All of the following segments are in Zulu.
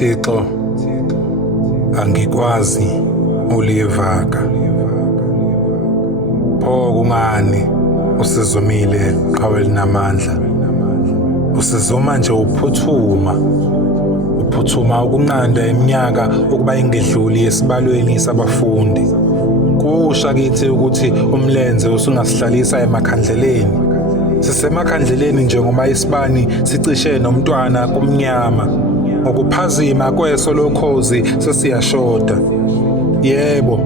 Thixo, angikwazi ulivaka. Pho kungani usizumile qhawe linamandla? Usizuma nje uphuthuma ukunqanda iminyaka ukuba ingedluli esibalweni sabafundi. Kusha kithi ukuthi umlenze usungasihlalisa emakhandleleni. Sisemakhandleleni njengoba isibani sicishe nomntwana kumnyama. Ngokuphazima kweso lokhozi sesiyashoda. Yebo,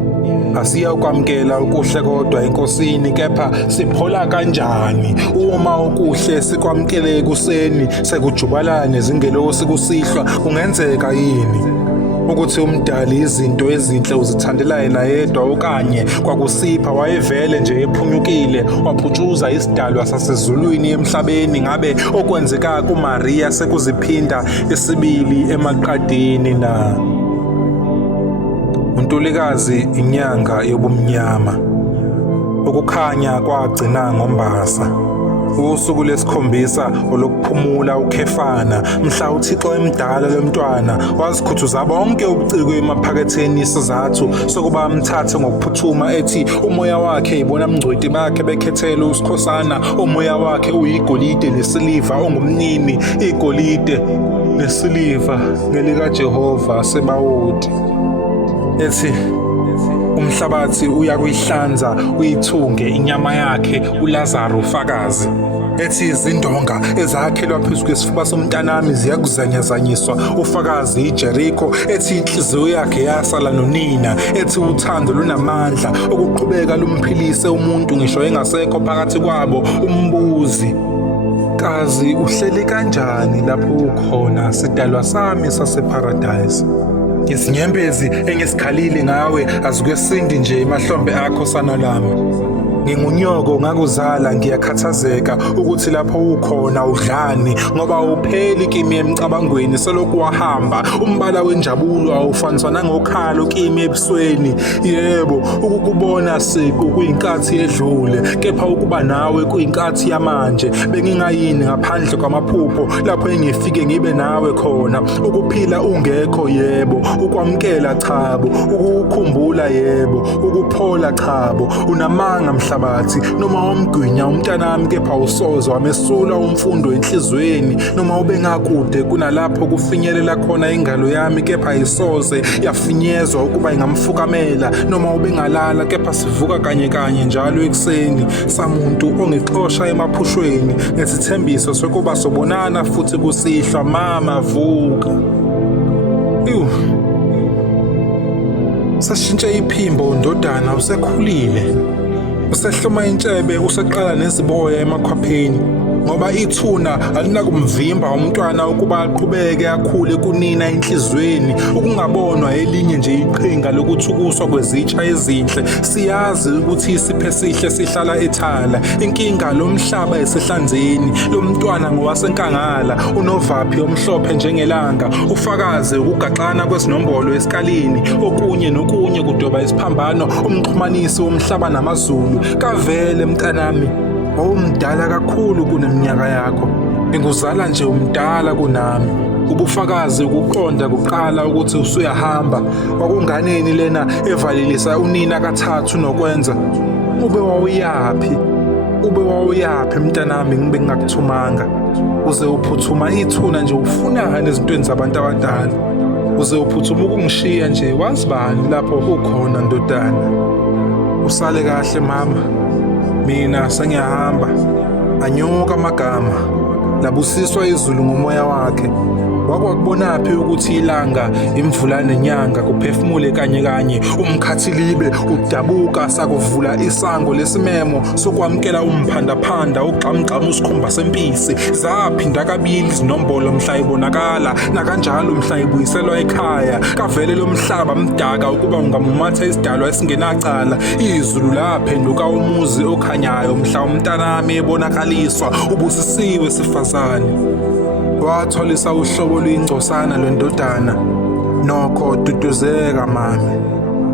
asiyakwamukela ukuhle kodwa enkosini, kepha siphola kanjani uma ukuhle sikwamukele ekuseni sekujubalala nezingelosi kusihlwa? Kungenzeka yini ukuthi umdali izinto ezinhle uzithandela yena yedwa, okanye kwakusipha wayevele nje ephunyukile waphutshuza isidalwa sasezulwini emhlabeni? Ngabe okwenzeka kuMaria sekuziphinda esibili emaqadini na? uNtulikazi, inyanga yobumnyama, ukukhanya kwagcina ngombasa. Usuku lesikhombisa olokuphumula ukhefana, mhla uThixo emdala lomntwana wazikhuthuza bonke ubuciko emaphaketheni isizathu sokuba amthathe ngokuphuthuma, ethi umoya wakhe ibona mngcweti bakhe bekhethele usikhosana. Umoya wakhe uyigolide nesiliva, ongumnini igolide nesiliva ngelikaJehova Sebawothi. Ethi umhlabathi uyakuyihlanza uyithunge inyama yakhe uLazaro ufakazi. Ethi izindonga ezakhelwa phezu kwesifuba somntanami ziyakuzanyazanyiswa ufakazi iJerikho. Ethi inhliziyo yakhe yasala nonina. Ethi uthando lunamandla okuqhubeka lumphilise umuntu ngisho engasekho phakathi kwabo. Umbuzi, kazi uhleli kanjani lapho ukhona, sidalwa sami saseparadise? Izinyembezi engisikhalile ngawe azikwesindi nje emahlombe akho, sana lami. Ngingunyoko ngakuzala, ngiyakhathazeka ukuthi lapho ukhona udlani, ngoba awupheli kimi emcabangweni selokhu wahamba. Umbala wenjabulo awufaniswa nangokhalo kimi ebusweni. Yebo, ukukubona siqu kuyinkathi edlule, kepha ukuba nawe kuyinkathi yamanje. Bengingayini ngaphandle kwamaphupho lapho engifike ngibe nawe khona. Ukuphila ungekho, yebo. Ukwamukela, chabo. Ukukhumbula, yebo. Ukuphola, chabo. Unamanga mhlabathi noma wamgwinya umntanami, kepha usoze wamesula umfundo enhlizweni. Noma ube ngakude kunalapho kufinyelela khona ingalo yami, kepha ayisoze yafinyezwa ukuba ingamfukamela. Noma ube ngalala, kepha sivuka kanye kanye njalo ekuseni. Samuntu ongixosha emaphushweni ngesithembiso sokuba sobonana futhi kusihlwa. Mama, vuka. Sashintshe iphimbo ndodana, usekhulile. Usehloma intshebe, useqala neziboya emakhwapheni, ngoba ithuna alinakumvimba umntwana ukuba aqhubeke akhule kunina enhlizweni. Ukungabonwa elinye nje iqhinga lokuthukuswa kwezitsha ezinhle. Siyazi ukuthi isiphe sihle sihlala ethala. Inkinga lomhlaba esehlanzeni, lo mntwana ngowasenkangala, unovaphi omhlophe njengelanga. Ufakaze ukugaxana kwesinombolo esikalini, okunye nokunye kudoba isiphambano. Umxhumanisi womhlaba namazulu. Kavele mntanami, wawumdala kakhulu kuneminyaka yakho. Ngikuzala nje umdala kunami. Ubufakazi ukuqonda kuqala ukuthi usuyahamba. Kwakunganeni lena evalelisa unina kathathu nokwenza? Ube wawuyaphi mntanami ngibe ngingakuthumanga? Uze uphuthuma ithuna nje ufunana ezintweni zabantu abadala. Uze uphuthuma ukungishiya nje, wazi bani lapho ukhona ndodana? Usale kahle mama, mina sengiyahamba. Anyuka amagama, labusiswa izulu ngomoya wakhe. Wakwakubonaphi ukuthi ilanga, imvula nenyanga kuphefumule kanye kanye? Umkhathilibe udabuka sakuvula isango lesimemo sokwamukela umphandaphanda, ugxamgxama usikhumba sempisi. Zaphinda kabili izinombolo mhla ibonakala, nakanjalo mhla ibuyiselwa ekhaya. Kavele lo mhlaba mdaka ukuba ungamumatha isidalwa esingenacala. Izulu laphenduka umuzi okhanyayo mhla umntanami ebonakaliswa. Ubusisiwe sifazane. Watholisa uhlobo luyingcosana lwendodana. Nokho duduzeka mami,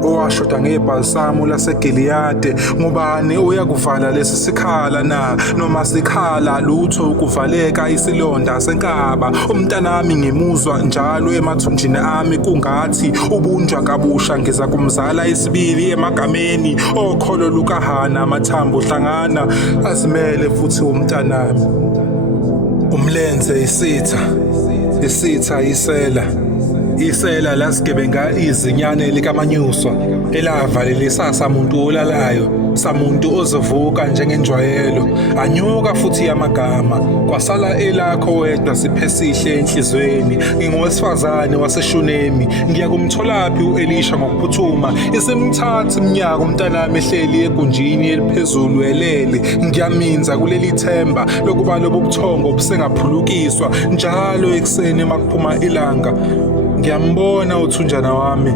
owashoda ngebhalisamu laseGiliyade. Ngubani uyakuvala lesi sikhala na? Noma sikhala lutho ukuvaleka isilonda senkaba. Umntanami ngimuzwa njalo emathunjini ami kungathi ubunjwa kabusha. Ngiza kumzala isibili emagameni okholo lukaHana. Amathambo hlangana azimele futhi umntanami. Umlenze isitha isela lasigebenga izinyane likamanyuswa elavalelisa samuntu olalayo, samuntu ozovuka njengenjwayelo. Anyuka futhi amagama kwasala elakho wedwa siphe sihle enhlizweni. Ngingowesifazane waseshunemi, ngiya kumtholaphi u-Elisha ngokuphuthuma. Isimthatha iminyaka umntanami ehleli egunjini eliphezulu elele. Ngiyaminza kuleli themba lokuba lobu buthongo busengaphulukiswa njalo ekuseni makuphuma ilanga. Ngiyambona uthunjana wami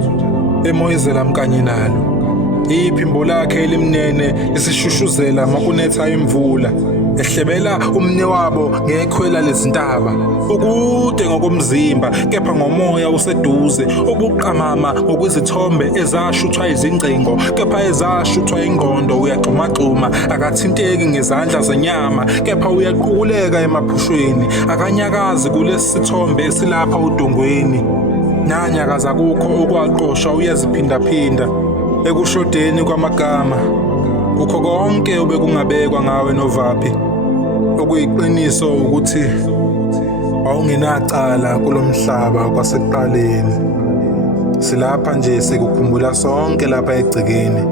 emoyizela mkanye nalo. Iphimbo lakhe elimnene lisishushuzela makunetha imvula. Ehlebela umne wabo ngekhwela lezintaba. Ukude ngokomzimba kepha ngomoya useduze. Ubuqamama ngokwezithombe ezashuthwa izingcingo kepha ezashuthwa ingqondo. Uyagxumagxuma akathinteki ngezandla zenyama kepha uyaqukuleka emaphushweni. Akanyakazi kulesi sithombe esilapha udongweni. Nanyakaza kukho okwaqoshwa uyaziphindaphinda ekushodeni kwamagama. Kukho konke obekungabekwa ngawe noVaphi. Okuyiqiniso ukuthi awungenacala kulomhlaba kwasekuqaleni. Silapha nje sikukhumbula sonke lapha egcekeni.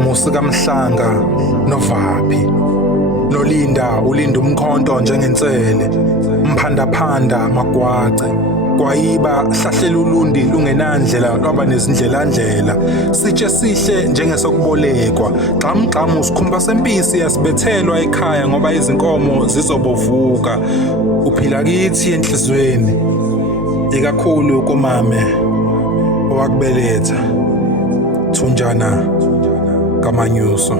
Musi kaMhlanga noVaphi. Nolinda ulinda umkhonto njengensele. Mphandaphanda magwace. Kwayiba hlahlela ulundi lungenandlela lwaba nezindlelandlela. Sitshe sihle njengesokubolekwa. Gxamgxamu sikhumba sempisi yasibethelwa ekhaya ngoba izinkomo zizobovuka. Uphila kithi enhlizweni, ikakhulu kumame owakubeletha, Thunjana kaManyuso.